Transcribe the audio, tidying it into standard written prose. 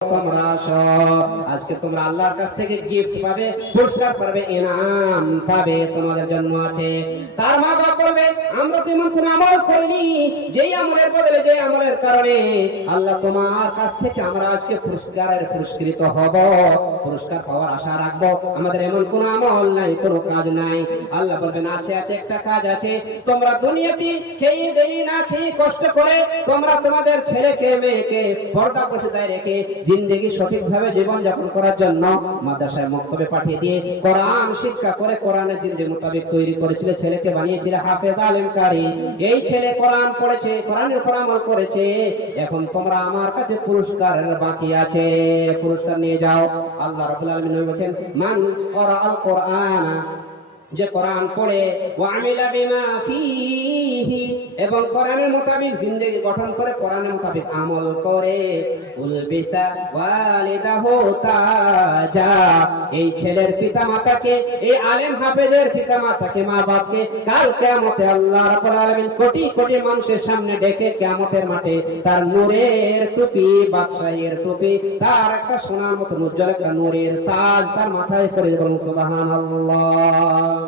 তোমরা আসো, আজকে তোমরা আল্লাহর কাছ থেকে গিফট পাবে, পুরস্কার পাবে, ইনাম পাবে, তোমাদের জন্য আছে। তার মা বাপ বলবে আমরা তো এমন কোন আমল করিনি যেই আমলের বদলে, যে আমলের কারণে আল্লাহ তোমার কাছ থেকে আমরা আজকে পুরস্কৃত হব, পুরস্কার পাওয়ার আশা রাখবো। আমাদের এমন কোন আমল নাই, কোনো কাজ নাই। আল্লাহ বলবেন আছে, আছে, একটা কাজ আছে। তোমরা দুনিয়াতে খেয়ে দেই না খেয়ে কষ্ট করে তোমরা তোমাদের ছেলেকে মেয়েকে পর্দা পর্দায় রেখে জিন্দেগি সঠিকভাবে জীবন যাপন করার জন্য মাদ্রাসায় মক্তবে পাঠিয়ে দিয়ে কোরআন শিক্ষা করে কোরআনের জিন্দেগি মোতাবেক তৈরি করেছিল, ছেলেকে বানিয়েছিল হাফেজ আলেম কারি। এই ছেলে কোরআন পড়েছে, কোরআনের উপর আমল করেছে। এখন তোমরা আমার কাছে পুরস্কারের বাকি আছে, পুরস্কার নিয়ে যাও। আল্লাহ রাব্বুল আলামিন বলেছেন মান ক্বারাআল কোরআন, যে কোরআন পড়ে, ওয়া আমিলা বিমা ফীহি, এবং কোরআনের মোতাবেক জিন্দেগি গঠন করে কোরআনের মোতাবেক আমল করে, উলবিসা ওয়ালিদাহু তাজা, এই ছেলের পিতামাতাকে, এই আলেম হাফেজের পিতামাতাকে, মা বাপকে কাল কিয়ামতে আল্লাহ রাব্বুল আলামিন কোটি কোটি মানুষের সামনে ডেকে কিয়ামতের মাঠে তার নূরের টুপি, বাদশাহের টুপি, তার একটা সোনার মতো উজ্জ্বল একটা নূরের তাজ তার মাথায় পরে দেবেন। সুবহানাল্লাহ।